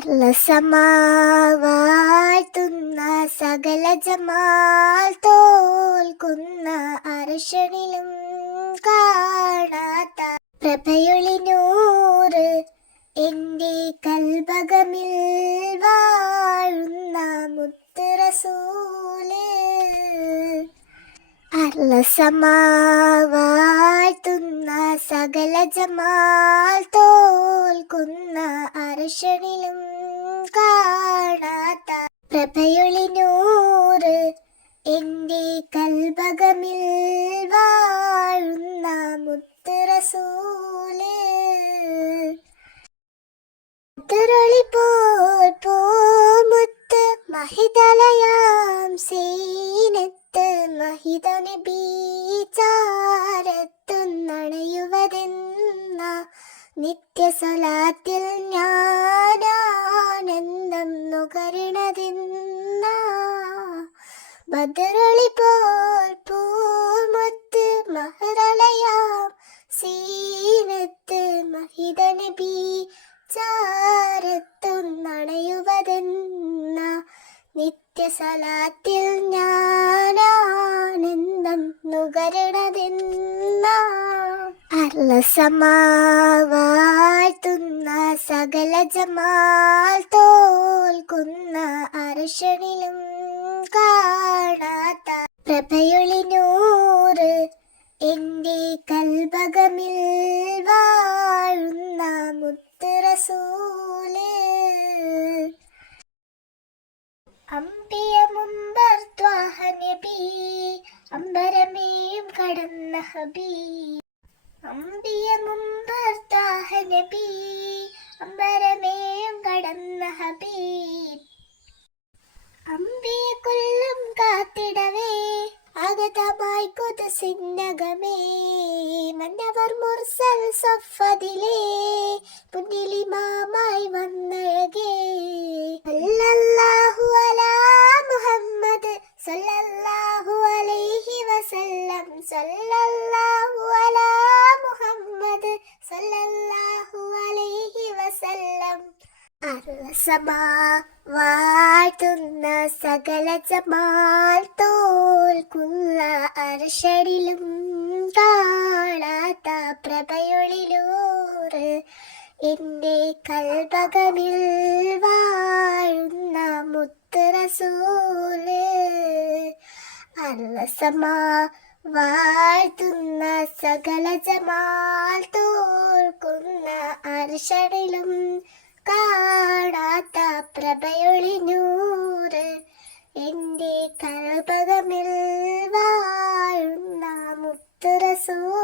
അർളസമാവാഴ്ത്തുന്ന സകല ജമാൽ തോൽക്കുന്ന അർശനിലും കാണാത്ത പ്രഭയൊളിനൂറ് എൻ്റെ കൽബകമിൽ വാഴുന്ന മുത്ത് റസൂല്. അർളസമാവാഴ്ത്തുന്ന സകല ജമാൽ തോൽക്കുന്ന അർശനിലും കാണാത്ത പ്രഭയൊളിനൂറ് എൻ്റെ കൽബകമിൽ വാഴുന്ന മുത്ത് റസൂല്. മുത്തുരൊളിപോൽ പൂമുത്ത് മഹിതലയാം സീനത്ത് മഹിത നബി ചാരത്തുന്നണയുവതെന്ന നിത്യസലാത്തിൽ ഞാനാനന്ദം നുകരണതെന്ന. ബദറൊളിപോൽ പൂമുത്ത് മഹിതലയാം സീനത്ത് മഹിത നബി ചാരത്തുന്നണയുവതെന്ന നിത്യസലാത്തിൽ ഞാനാനന്ദം നുകരണതെന്ന. അർളസമാവാഴ്ത്തുന്ന സകല ജമാൽ തോൽക്കുന്ന അർശനിലും കാണാത്ത പ്രഭയൊളിനൂറ് എൻ്റെ കൽബകമിൽ വാഴുന്ന മുത്ത് റസൂല്. അമ്പിയ മുമ്പർ ത്വാഹ നബി അമ്പരമേയും കടന്ന ഹബീ. അമ്പിയ മുമ്പർ ത്വാഹ നബി അമ്പരമേയും കടന്ന ഹബീബ്. അമ്പിയ കൊല്ലം കാത്തിടവേ ആഗതമായി കുദ്സിന്നകമേ മന്നവർ മുർസൽ സഫദിലേ പുന്നിലിമാമായി വന്നഴകേ. സല്ലല്ലാഹു അലാ മുഹമ്മദ് സല്ലല്ലാഹു അലൈഹി വസല്ലം സല്ലല്ലാഹു അലാ മുഹമ്മദ് സല്ലല്ലാഹു അലൈഹി വസല്ലം. അർളസമാവാഴ്ത്തുന്ന സകല ജമാൽ തോൽക്കുന്ന അർശനിലും കാണാത്ത പ്രഭയൊളിലൂറ് എൻ്റെ കൽബകമിൽ വാഴുന്ന മുത്ത് റസൂല്. അർളസമാവാഴ്ത്തുന്ന സകല ജമാൽ തോൽക്കുന്ന അർശനിലും കാണാത്ത പ്രഭയൊളിനൂറ് എൻ്റെ കൽബകമിൽ വാഴുന്ന മുത്ത് റസൂല്.